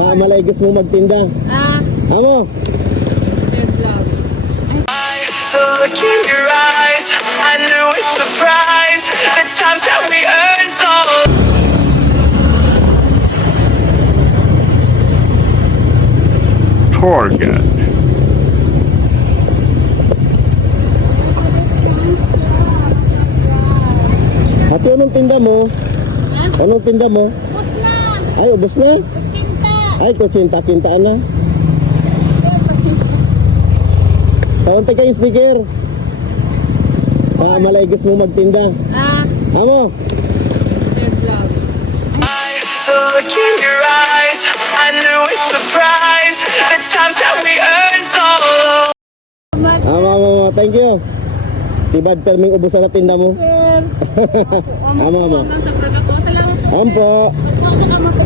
Baka malaygis mo magtinda. Amo. The look in your eyes, I knew it's surprise. The times that we earned so. Target. Ate, anong tinda mo? Anong tinda mo? Bus na! Ay, ubos na? Kutsinta! Ay, kutsinta-kintaan na. Kaunti kayong sticker. Baka malaygis mo magtinda. Amo. The look in your eyes, I knew it's surprise. The times that we earned so low. Amo. Thank you. Tibad perming ubusan na tinda mo. Amo. Sa product ko, salamat po. Ampo. Huwag mo ka